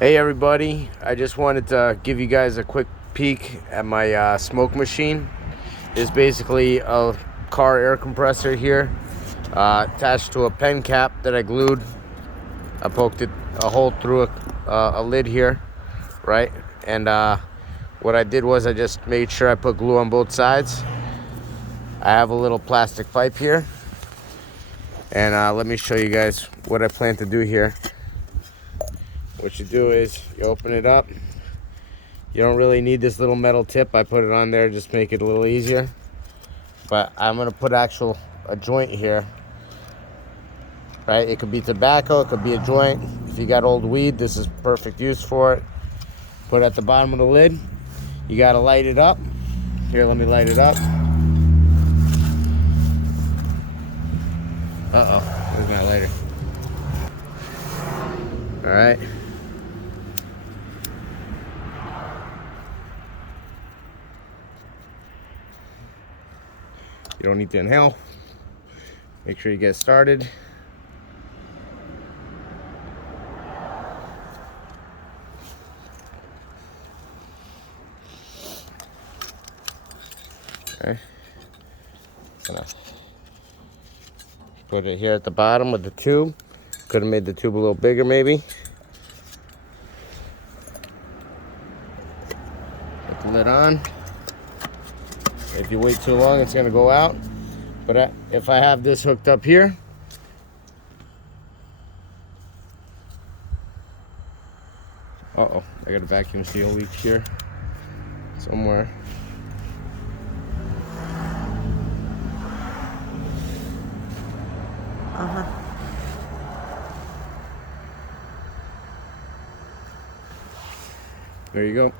Hey everybody, I just wanted to give you guys a quick peek at my smoke machine. It's basically a car air compressor here, attached to a pen cap that I glued. I poked a hole through a lid here, right? And what I did was I just made sure I put glue on both sides. I have a little plastic pipe here, and let me show you guys what I plan to do here. What you do is you open it up. You don't really need this little metal tip. I put it on there just to make it a little easier. But I'm gonna put a joint here. Right? It could be tobacco, it could be a joint. If you got old weed, this is perfect use for it. Put it at the bottom of the lid. You gotta light it up. Here, let me light it up. Uh-oh, where's my lighter? All right. You don't need to inhale. Make sure you get started. Okay. Gonna put it here at the bottom with the tube. Could have made the tube a little bigger maybe. Put the lid on. If you wait too long, it's gonna go out. But if I have this hooked up here, uh-oh, I got a vacuum seal leak here somewhere. There you go.